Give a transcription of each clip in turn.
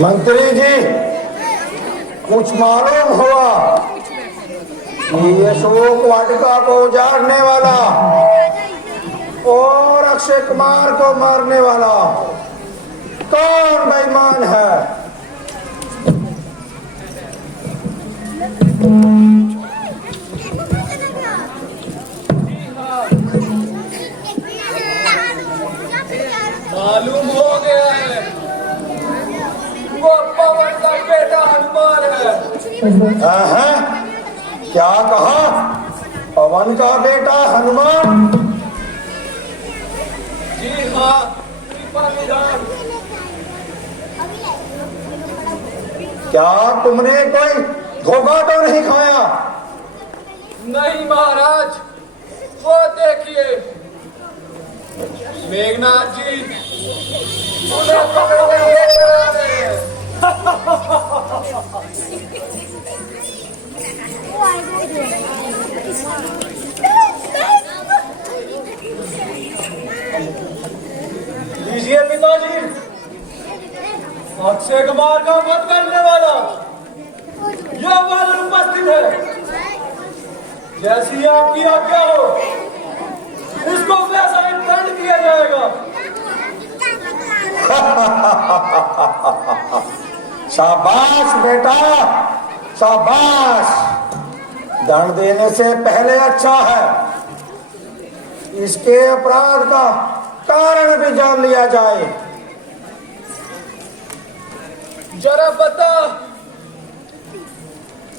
मंत्री जी, कुछ मालूम हुआ कि ये शोक वाटिका को उजाड़ने वाला और अक्षय कुमार को मारने वाला कौन बेईमान है? मालूम हो गया है, वो पवन का बेटा हनुमान है। क्या कहा? पवन का बेटा हनुमान? जी हाँ, कृपा निधान। क्या तुमने कोई धोखा तो नहीं खाया? नहीं महाराज, वो देखिए मेघनाथ जी उन्हें पकड़ने लेकर आ रहे हैं। लीजिए पिताजी, अक्षय कुमार का वध करने वाला यह वानर उपस्थित है। जैसी आपकी आज्ञा हो, इसको वैसा ही दंड दिया जाएगा। शाबाश बेटा, शाबाश। दंड देने से पहले अच्छा है इसके अपराध का कारण भी जान लिया जाए। जरा बता,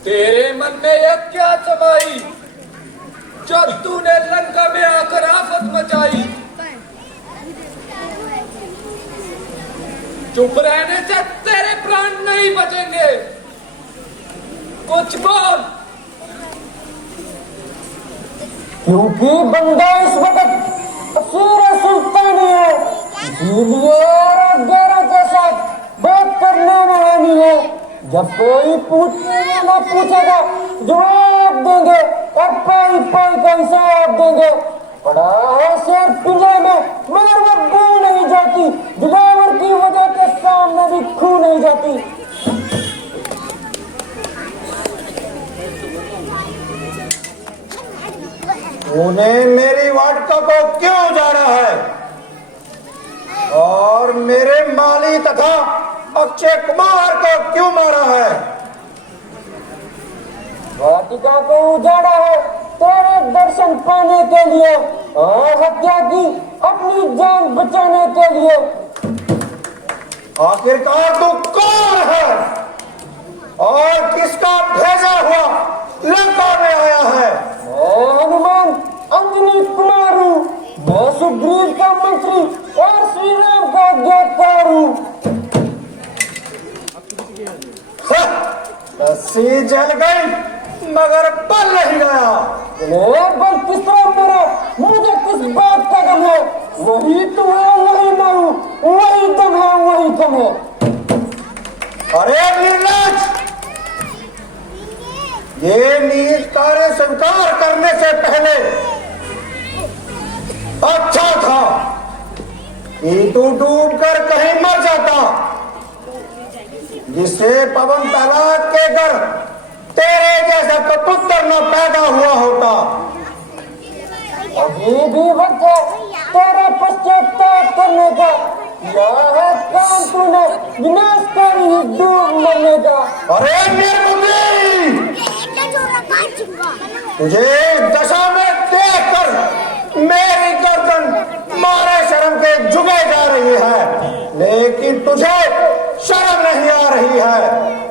तेरे मन में यह क्या समाई जब तूने लंका में आकर आफत मचाई? चुप रहने से तेरे प्राण नहीं बचेंगे, कुछ बोल। क्योंकि बंदा इस वक्त असूर सुल्तानी है, इसीलिए और के साथ बात करने में आनी है। जब कोई पूछने न पूछेगा जवाब देंगे और पाई पाई का हिसाब देंगे। पड़ा है शेर पिंजरे में मगर वो बू नहीं जाती, दिलावर की वजह के सामने भी खू नहीं जाती। तूने मेरी वाटिका को क्यों उजाड़ा है और मेरे माली तथा अक्षय कुमार को क्यों मारा है? वाटिका को उजाड़ा है तेरे दर्शन पाने के लिए और हत्या की अपनी जान बचाने के लिए। आखिरकार तू कौन है और किसका भेजा हुआ लंका में आया है? मैं हनुमान अंजनी कुमार हूँ, मैं सुग्रीव का मंत्री और श्री राम का ज्ञातकार हूँ। रस्सी जल गई मगर बल नहीं गया। बल किस तरह मेरा, मुझे किस बात का गम है? वही तू है, वही मैं हूँ, वही तुम है, वही तुम है। अरे निर्लज, ये नीच कार्य स्वीकार करने से पहले अच्छा था कि तू डूब कर कहीं मर जाता, जिससे पवन प्रहलाद के घर तेरे जैसा कपुत्र न पैदा हुआ होता। अभी भी वक्त है तेरा पश्चाताप करने का। यह है काम तूने विनाशकारी डूब मरने का। अरे निर्बुद्धि, तुझे इस दशा में देखकर मेरी गर्दन मारे शर्म के झुके जा रही है, लेकिन तुझे शर्म नहीं आ रही है।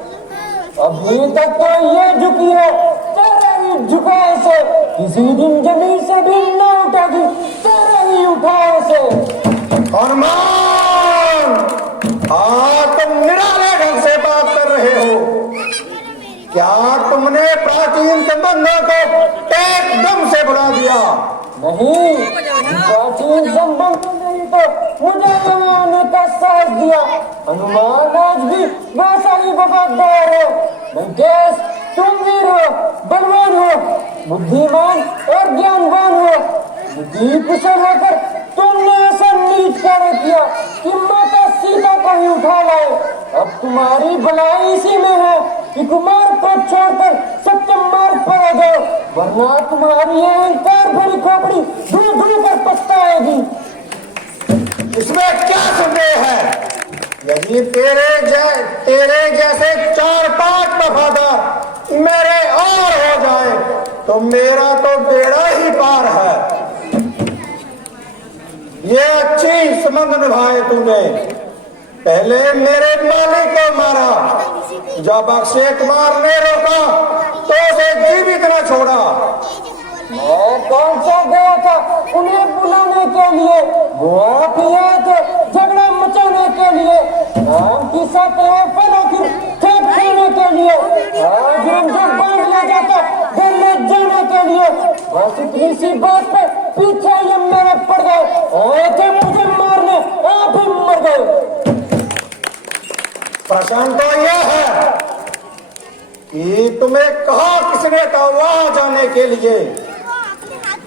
अभी तक तो ये झुकी है तेरे ही झुकाए से, किसी दिन जमीन से भी न उठेगी तेरे ही उठाए से। हनुमान, आज तुम निराले ढंग से बात कर रहे हो। क्या तुमने प्राचीन संबंधों को एकदम से बुला दिया? नहीं, प्राचीन संबंध नहीं तो मुझे यहाँ आने का साहस दिया। हनुमान आज भी वैसा ही वफादार हो। लंकेश, तुम वीर हो, बलवान हो, बुद्धिमान और ज्ञानवान हो। बुद्धि कुशल होकर तुमने ऐसा नीच कार्य किया कि माता सीता को ही उठा लाए। अब तुम्हारी भलाई इसी में है कि कुमार को छोड़कर सत्य मार्ग पर आ जाओ, वरना तुम्हारी ये अहंकार भरी खोपड़ी धू धू कर पछताएगी। इसमें क्या संदेह है? यदि तेरे जैसे 4-5 वफादार मेरे और हो जाए तो मेरा तो बेड़ा ही पार है। ये अच्छी संबंध निभाए तूने। पहले मेरे मालिक को मारा, जब अक्षय कुमार ने रोका तो उसे जीवित न छोड़ा। मैं कौन सा गया था उन्हें बुलाने के लिए? वो आप ही आए थे झगड़ा मचाने के लिए, नाम की साथें फलों की खेत खेलने के लिए। आज हम जब बांध लिया जाता घर में जाने के लिए, बस इतनी सी बात पे पीछे ये मेरे पड़ गए और थे मुझे मारने, आप ही मर गए। प्रश्न तो यह है कि तुम्हें कहा किसने था वहां जाने के लिए?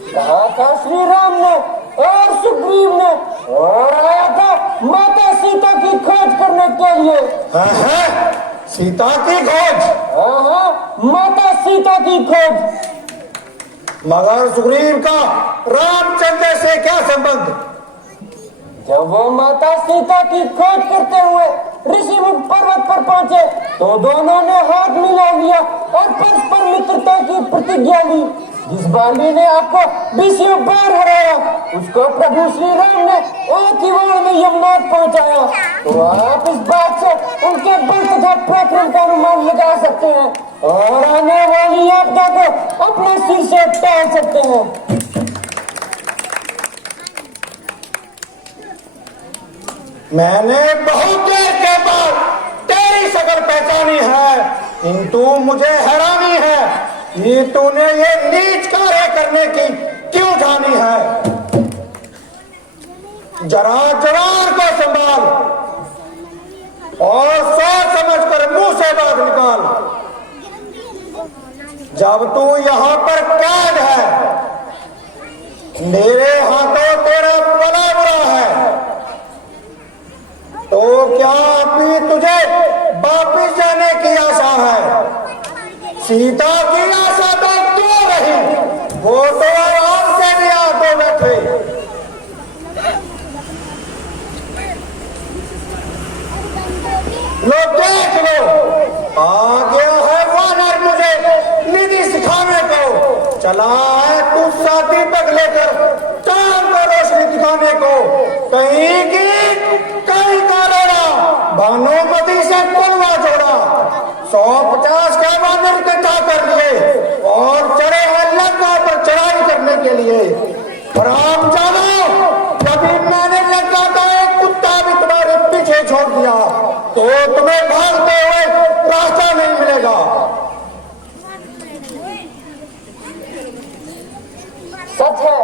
कहा था श्री राम ने और सुग्रीव ने, और आया था माता सीता की खोज करने के लिए। हाँ, सीता की खोज? हाँ, माता सीता की खोज। मगर सुग्रीव का रामचंद्र से क्या संबंध? जब वो माता सीता की खोज करते हुए ऋषिमुख पर्वत पर पहुंचे तो दोनों ने हाथ मिला लिया और परस्पर मित्रता की प्रतिज्ञा ली। जिस बाली ने आपको 20 बार हराया उसको प्रभु श्री राम ने एक ही वार में यमनाथ पहुंचाया। तो आप इस बात से उनके बल तथा पराक्रम का अनुमान लगा सकते हैं और आने वाली आपदा को अपने सिर से टाल सकते हैं। मैंने बहुत देर के बाद तेरी शक्ल पहचानी है, किंतु मुझे हैरानी है कि तूने ये नीच कार्य करने की क्यों ठानी है। जरा जवान को संभाल और सोच समझ कर मुंह से बात निकाल। जब तू यहाँ पर कैद है, मेरे हाथों तेरा भला बुरा है, तो क्या अभी तुझे वापिस जाने की आशा है? सीता की आशा तो क्यों रही, वो तो आराम से भी आते बैठे। लो देख लो, आ गया है वानर मुझे निधि सिखाने को। चला है तू साथी पग लेकर चांद को रोशनी दिखाने को। कहीं का रेड़ा भानुमती से कुलवा जोड़ा, 150 का वानर इकट्ठा कर लिए और चढ़े हैं लंका पर चढ़ाई करने के लिए। और आप जानो, कभी मैंने लंका का एक कुत्ता भी तुम्हारे पीछे छोड़ दिया तो तुम्हें भागते हुए रास्ता नहीं मिलेगा। सच है,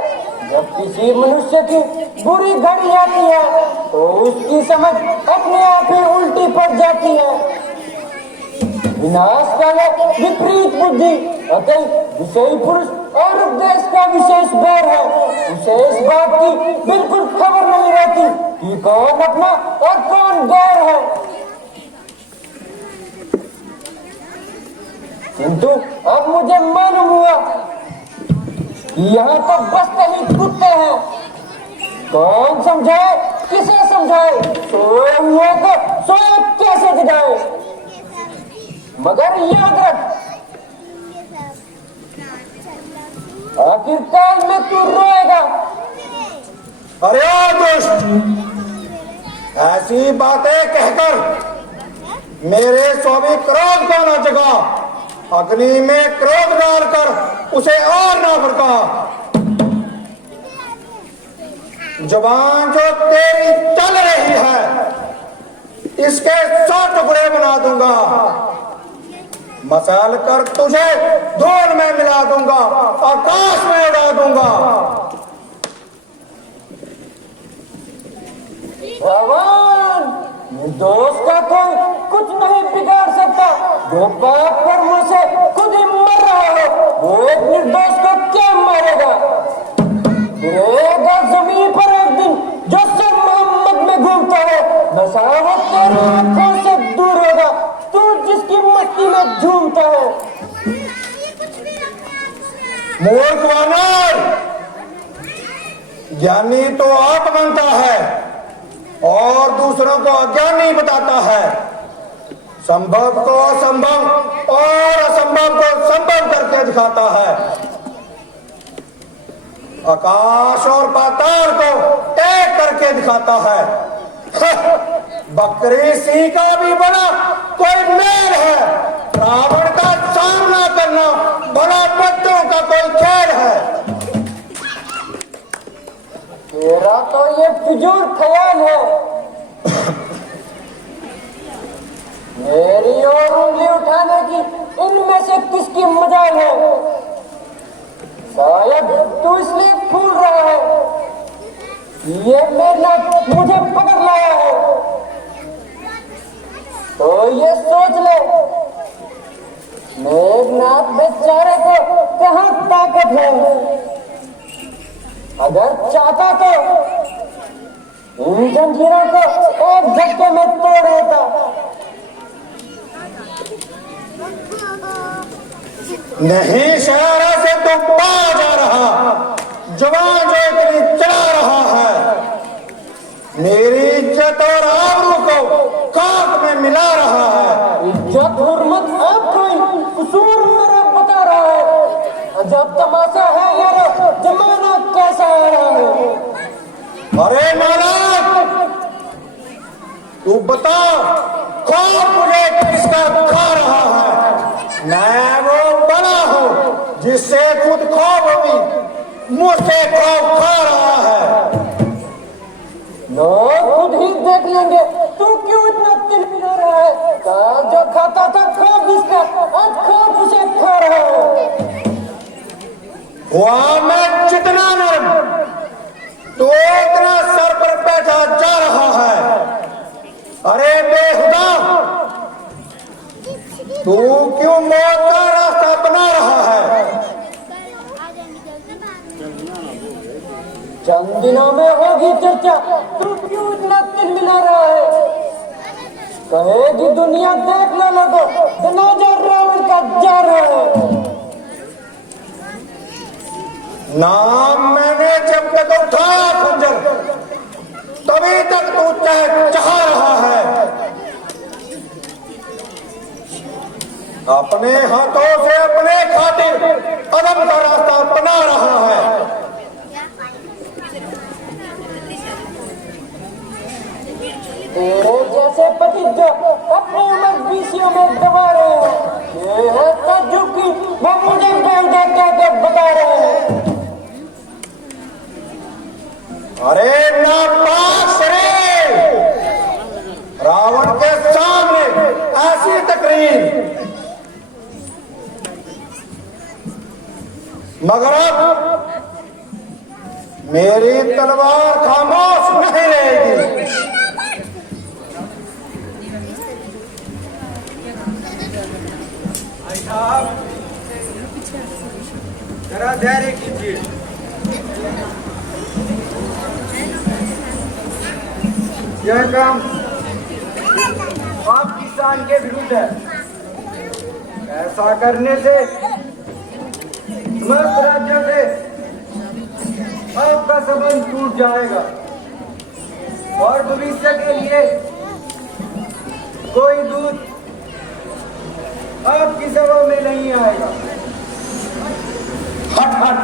जब किसी मनुष्य की बुरी घड़ी आती है तो उसकी समझ अपने आप ही उल्टी पड़ जाती है। विनाश काले विपरीत बुद्धि, अतः विषयी पुरुष और उपदेश का विशेष बैर है। उसे इस बात की बिल्कुल खबर नहीं रहती कि कौन अपना और कौन गैर है। किंतु अब मुझे मालूम हुआ कि यहाँ तो बसते ही कुत्ते हैं। कौन समझाए, किसे समझाए, सोए हुए को सोए कैसे जगाए। मगर याद रख, आखिरकार में तू रोएगा। अरे दुष्ट, ऐसी बातें कहकर मेरे स्वामी क्रोध को न जगा, अग्नि में क्रोध डालकर उसे और न भड़का। जुबान जो तेरी चल रही है, इसके 100 टुकड़े बना दूंगा, मसाल कर तुझे धूल में मिला दूंगा, आकाश में उड़ा दूंगा। भगवान, निर्दोष का कोई कुछ नहीं बिगाड़ सकता। जो पाप कर्मों से खुद ही मर रहा हो, वो एक निर्दोष को क्या मारेगा। गिरेगा जमीन पर एक दिन जो सर मोहम्मद में घूमता है, नशा वो तेरी आंखों से दूर मूर्ख वानर, ज्ञानी तो आप बनता है और दूसरों को अज्ञानी बताता है। संभव को असंभव और असंभव को संभव करके दिखाता है। आकाश और पाताल को एक करके दिखाता है। बकरी सिंह का भी बड़ा कोई मेल है। रावण का सामना करना बड़ा बच्चों का कोई खेल है। मेरा तो ये फिजूल ख्याल है। मेरी और उंगली उठाने की इनमें से किसकी मजाल है? शायद तू इसलिए फूल रहा है, ये मेघनाथ मुझे पकड़ लाया है। तो ये सोच ले, मेघनाथ बेचारे को कहाँ ताकत है। अगर चाहता तो इन जंजीरों को एक झटके में तोड़ देता। नहीं, शहरा से तो पा जा रहा, जवान जो इतनी चला रहा है, मेरी इज्जत और आबरू को खाक में मिला रहा है। इज्जत हुर्मत अब कोई कसूर मेरा बता रहा है। जब तमाशा है यार, जमाना कैसा आ रहा है। अरे नालायक, तू बता, कौन मुझे किसका खा रहा है? मैं वो बड़ा हूँ जिससे खुद खौफ होगी, मुझसे खौफ खा रहा है। लोग खुद ही देख लेंगे तू क्यों इतना तिल मिला रहा है। कल जो खाता था खौफ उसका, आज खौफ उसे खा रहा है। हुआ मैं जितना नरम, तो इतना सर पर बैठा जा रहा है। अरे बेहुदा, तू क्यों मौत का रास्ता बना रहा है? चंद दिनों में होगी चर्चा, तू क्यों इतना तिल मिला रहा है। कहेगी दुनिया, देख लो लोगों, जनाजा रावण का जा रहा है। नाम मैंने जब तक उठाया खंजर, तभी तक तू चाह रहा है। अपने हाथों से अपने खातिर अदम का रास्ता बना रहा है। तेरे जैसे पति जो अपने उम्र 20 में दबा रहे हैं, ये है ताज्जुब की, वो मुझे बेहुदा कह के बता रहे हैं। अरे नापाक शरीर, रावण के सामने ऐसी तकरीर, मगर अब मेरी तलवार खामोश नहीं रहेगी। साहब, जरा धैर्य कीजिए। यह काम आप किसान के विरुद्ध है। ऐसा करने से मस्त राज्य से आपका संबंध टूट जाएगा और भविष्य के लिए कोई दूत आपकी सभा में नहीं आएगा। हट हट,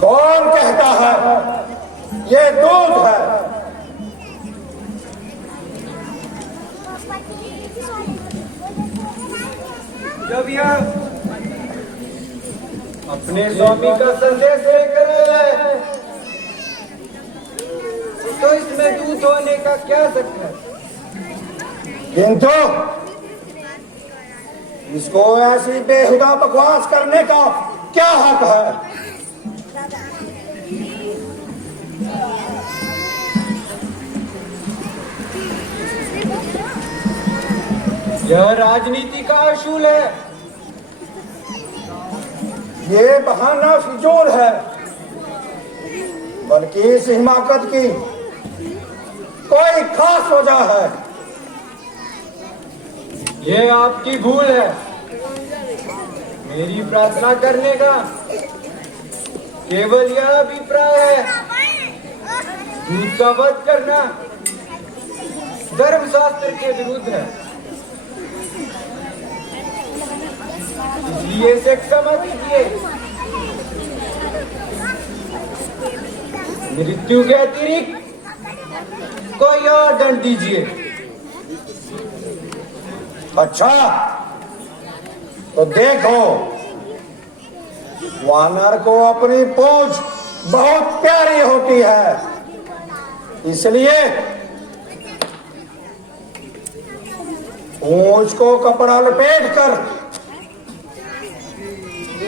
कौन कहता है ये दूध है? जब यह अपने स्वामी का संदेश लेकर आया है, तो इसमें दूध होने का क्या शक है। किंतु इसको ऐसी बेहुदा बकवास करने का क्या हक है? यह राजनीति का असूल है। ये बहाना फिजूल है। बल्कि इस हिमाकत की कोई खास वजह है। ये आपकी भूल है। मेरी प्रार्थना करने का केवल यह अभिप्राय है, दूध का वध करना धर्मशास्त्र के विरुद्ध है, इसलिए इसे क्षमा कीजिए। मृत्यु के अतिरिक्त कोई और दंड दीजिए। अच्छा, तो देखो, वानर को अपनी पूंछ बहुत प्यारी होती है, इसलिए पूंछ को कपड़ा लपेट कर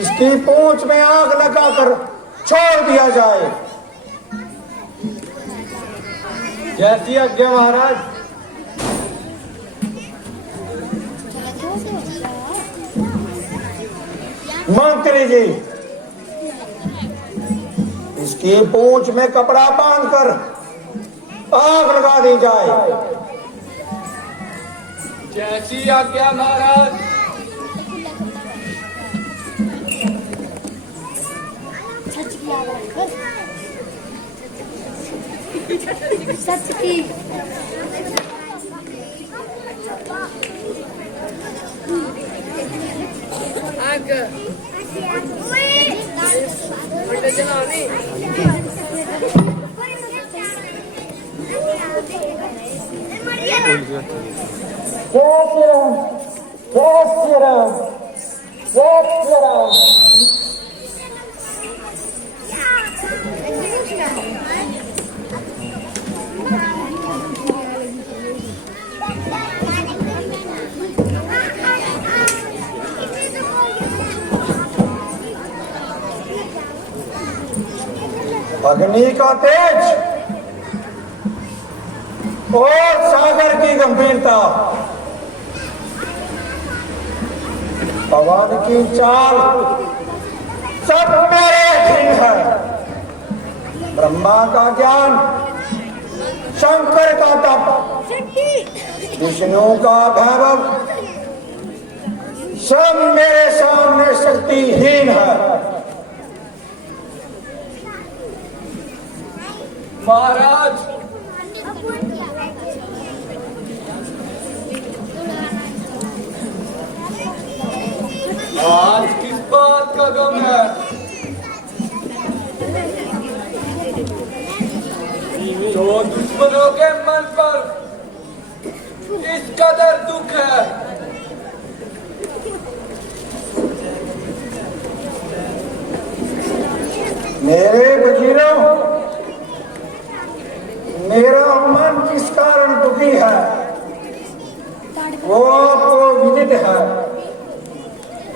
इसकी पूंछ में आग लगाकर छोड़ दिया जाए। जैसी आज्ञा महाराज। मंत्री जी, इसकी पूंछ में कपड़ा बांधकर आग लगा दी जाए। जैसी आज्ञा महाराज। सच की आग जलाने। अग्नि का तेज और सागर की गंभीरता, पवन की चाल सब मेरे अधीन है। ब्रह्मा का ज्ञान, शंकर का तप, विष्णु का भैरव सब मेरे सामने शक्तिहीन है। महाराज, आज किस बात का गम है? जो दुश्मनों के मन पर इस कदर दुख है। मेरे वजीरों, मेरा मन किस कारण दुखी है वो आपको विदित है।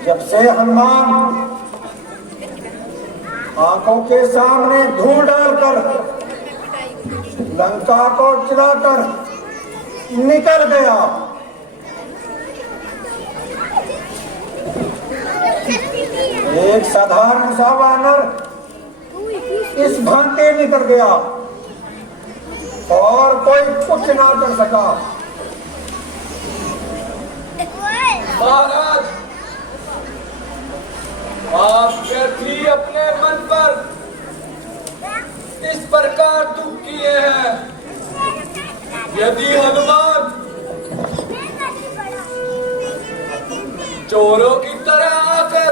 जब से हनुमान आंखों के सामने धूल डालकर लंका को जलाकर निकल गया, एक साधारण सा वानर इस भांति निकल गया और कोई कुछ ना कर सका। महाराज, आप व्यर्थी अपने मन पर इस प्रकार दुख किए हैं। यदि हनुमान चोरों की तरह आकर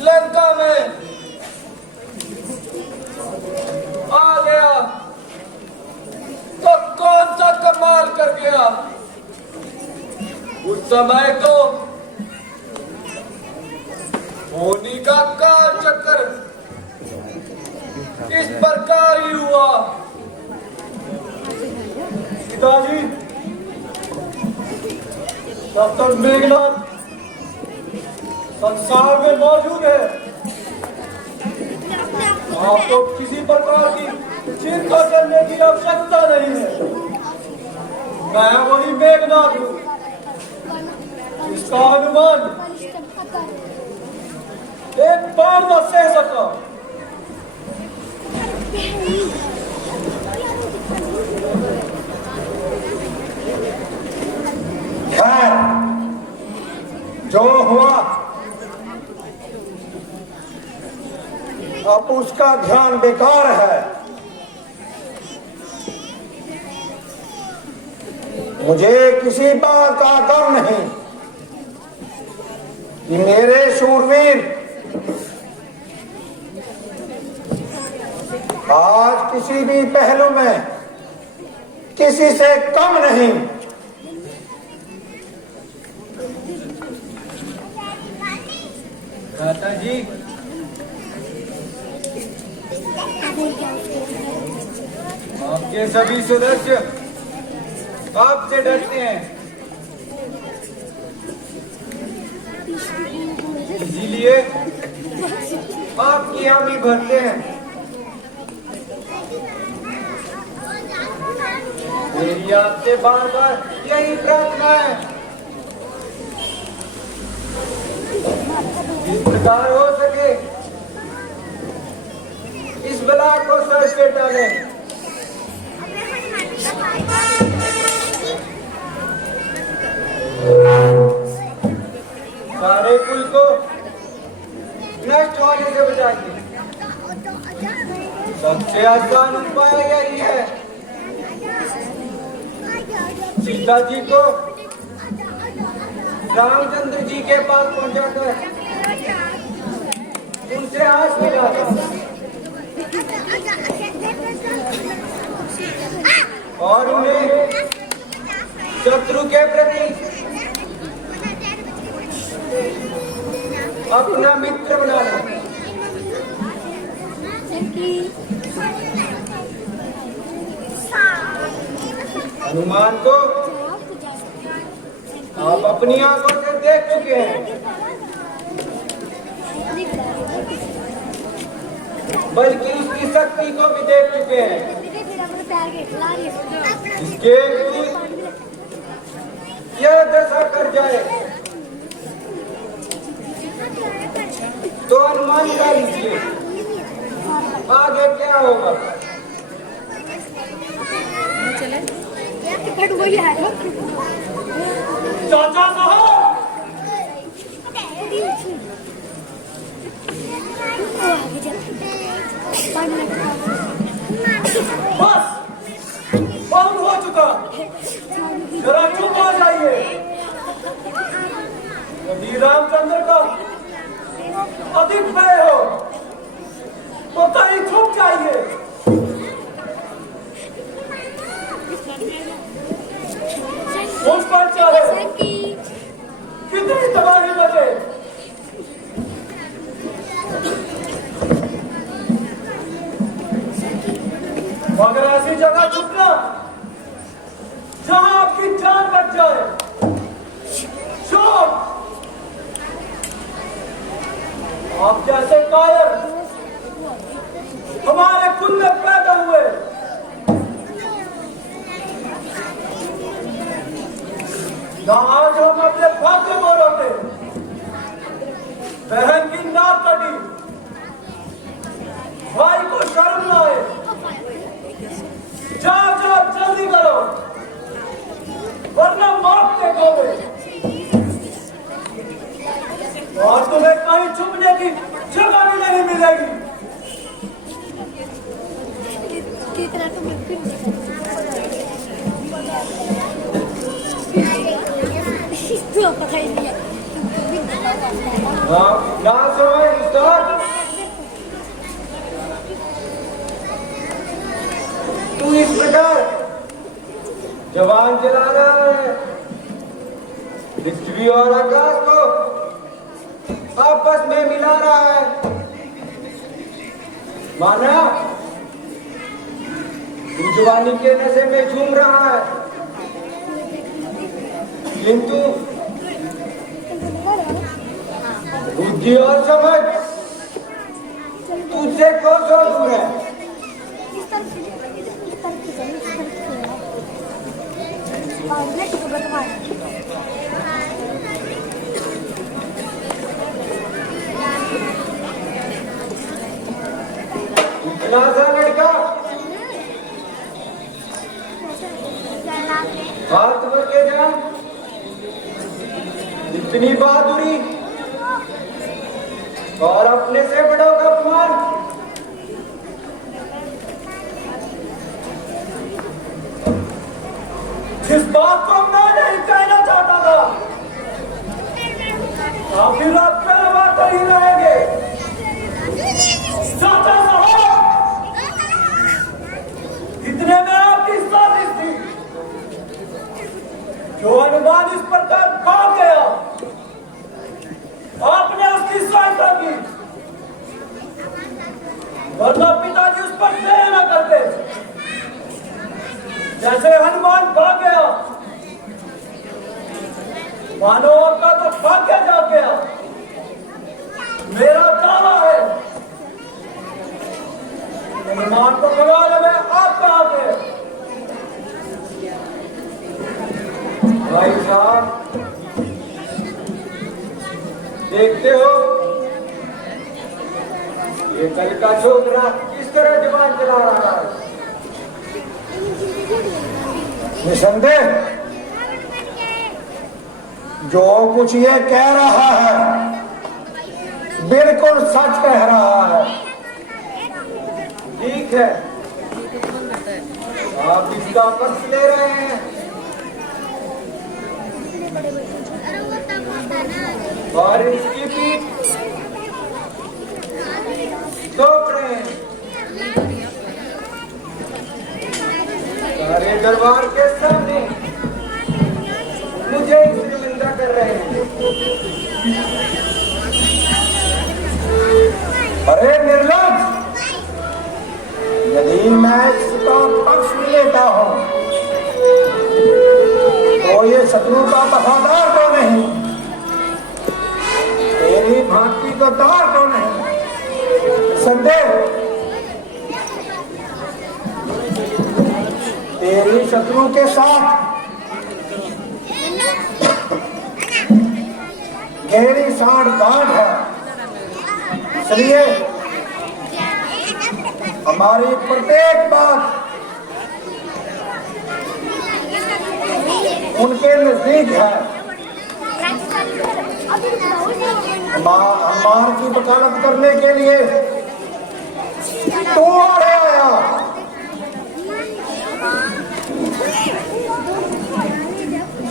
लंका में आ गया तो कौन सा कमाल कर गया। उस समय तो होनी का काल चक्कर इस प्रकार ही हुआ। पिताजी, जब तक मेघनाथ संसार में मौजूद है आपको किसी प्रकार की चिंता करने की आवश्यकता नहीं है। मैं वही मेघनाथ हूँ जिसका हनुमान एक बार न सह सका। जो हुआ अब उसका ध्यान बेकार है। मुझे किसी बात का गम नहीं कि मेरे शूरवीर आज किसी भी पहलू में किसी से कम नहीं। भ्राता जी, आपके सभी सदस्य आपसे डरते हैं, इसीलिए आपकी हामी भरते हैं। मेरी आपसे बार बार यही प्रार्थना है, जिस प्रकार हो सके इस बला को सर से टालें। सारे कुल को नष्ट होने से बचाइए। सबसे आसान उपाय यही है, सीता जी को रामचंद्र जी के पास पहुंचाकर उनसे आस मिलाना और उन्हें शत्रु के प्रति अपना मित्र बनाना। हनुमान को आप अपनी आंखों से देख चुके हैं, बल्कि उसकी शक्ति को भी देख चुके हैं। इसके यह दशा कर जाए तो अनुमान लगा लीजिए आगे क्या होगा। चाचा साहब, बस बहुत हो चुका, जरा चुप हो जाइए। यदि रामचंद्र का अधिक भय हो तो कहीं छुप जाइए। उस पर चाहे कितनी तबाही बचे, मगर ऐसी जगह छुपना जहां आपकी जान बच जाए। चुप! आप जैसे कायर हमारे कुल में पैदा हुए, ना आज हम अपने भाग्य को रोते, बहन की नाक कटी, भाई को शर्म न आए। जाओ जाओ जल्दी करो, वरना मौत के गोले। और तुम्हें कहीं छुपने की जगह भी नहीं मिलेगी। तू इस प्रकार जवान चला रहा है, पृथ्वी और आकाश को आपस में मिला रहा है, माना तू जवानी के नशे में झूम रहा है, किंतु बुद्धि और समझ तुझसे कोसों दूर है। इतना सा लड़का हाथ भर के जा, इतनी अपनी बहादुरी और अपने से बड़ों का अपमान जिस बात को मैं नहीं कहना चाहता था, आखिर आप कहवाते ही रहेंगे। चाचा साहब, इतने में आपकी साजिश थी, जो अनुमान इस प्रकार भाग गया, आपने उसकी सहायता की, वरना पिताजी उस पर दया न करते। जैसे हनुमान भाग गया, मानो आपका तो भाग्य जाग गया। मेरा दावा है, हनुमान को भगाने में आपका हाथ है। भाई साहब, देखते हो ये कल का छोकरा किस तरह जवान चला रहा है। निसंदेह जो कुछ ये कह रहा है बिल्कुल सच कह रहा है। ठीक है, आप इसका पक्ष ले रहे हैं और इसकी पीठ तोप रहे हैं। सारे दरबार के सामने मुझे इसकी निंदा कर रहे हैं। अरे निर्लज, यदि मैं इसका पक्ष लेता हूं तो ये शत्रु का वफादार तो नहीं, तेरी भांति गद्दार तो नहीं। संदेह तेरी शत्रु के साथ गहरी साठ-गांठ है, इसलिए हमारी प्रत्येक बात उनके नजदीक है। हनुमान की वकालत करने के लिए तू आड़े आया।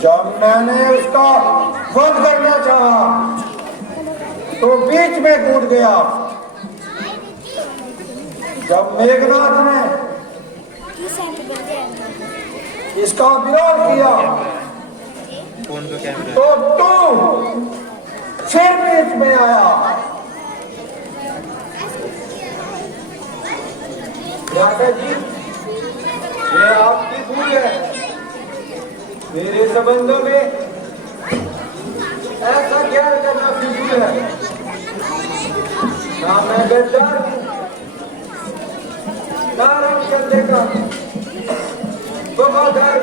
जब मैंने उसका वध करना चाहा तो बीच में कूद गया। जब मेघनाथ ने इसका विरोध किया तो तू फिर बीच में आया। राजा जी, ये आपकी भूल है। मेरे संबंधों में ऐसा ख्याल करना फिजूल है। ना मैं गद्दार हूं, ना रामचंद्र का वफादार,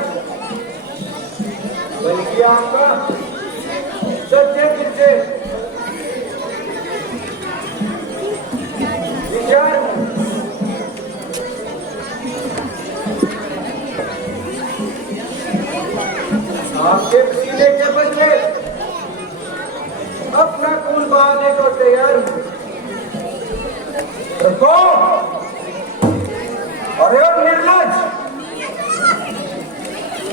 बल्कि आपका सच्चे दिल से विचार आपके पसीने के बदले अपना खून बहाने को तैयार हूं। रुको, अरे निर्लज,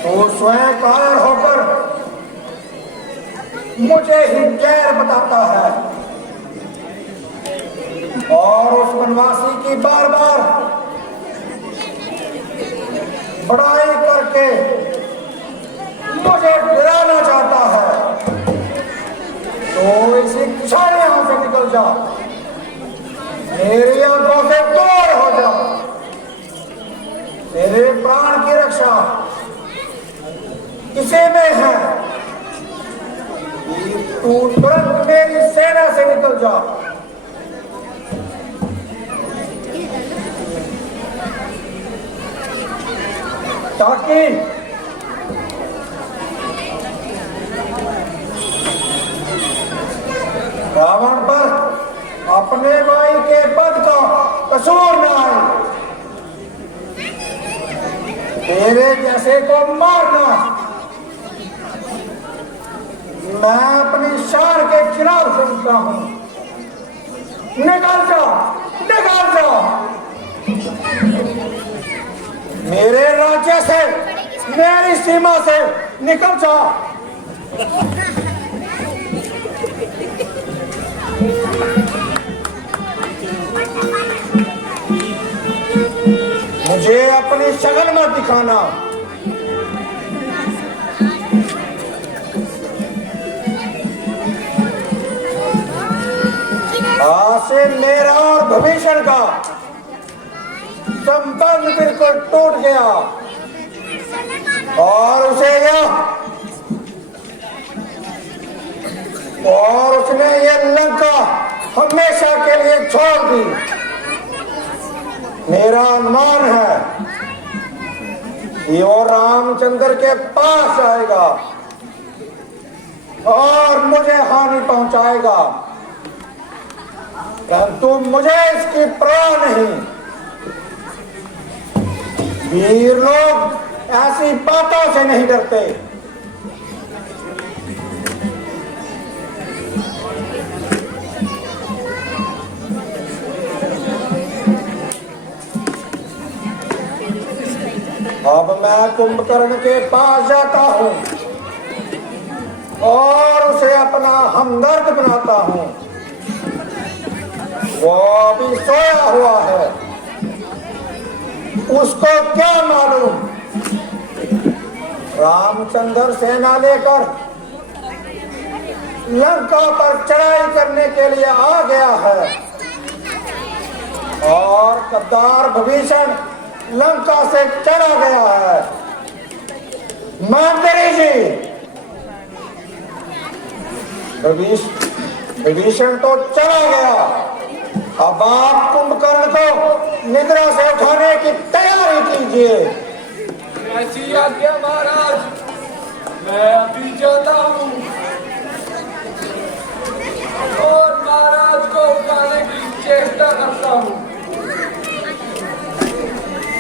तो स्वयं कायर होकर मुझे ही गैर बताता है और उस वनवासी की बार बार बड़ाई करके मुझे डराना चाहता है। तो इसी क्षण यहां से निकल जा, मेरी आंखों से दूर हो जा। तेरे प्राण की रक्षा किसी में है, तू तुरंत मेरी सेना से निकल जा। ताकि रावण पर अपने भाई के पद का कसूर न आए। तेरे जैसे को मारना मैं अपनी शान के खिलाफ समझता हूं। निकाल जा, निकाल जा। मेरे राज्य से, मेरी सीमा से निकल जा। मुझे अपनी शक्ल मत दिखाना। आज से मेरा और भविष्य का संबंध बिल्कुल टूट गया और उसे और उसने ये लंका हमेशा के लिए छोड़ दी। मेरा अनुमान है कि वो रामचंद्र के पास आएगा और मुझे हानि पहुंचाएगा, परंतु मुझे इसकी परवाह नहीं। वीर लोग ऐसी बातों से नहीं डरते। अब मैं कुंभकर्ण के पास जाता हूं और उसे अपना हमदर्द बनाता हूं। वो अभी सोया हुआ है, उसको क्या मालूम रामचंद्र सेना लेकर लंका पर चढ़ाई करने के लिए आ गया है और गद्दार विभीषण लंका से चला गया है। मंत्री जी, विभीषण तो चला गया, अब आप कुंभकर्ण को निद्रा से उठाने की तैयारी कीजिए। ऐसी आज्ञा महाराज। मैं अभी जाता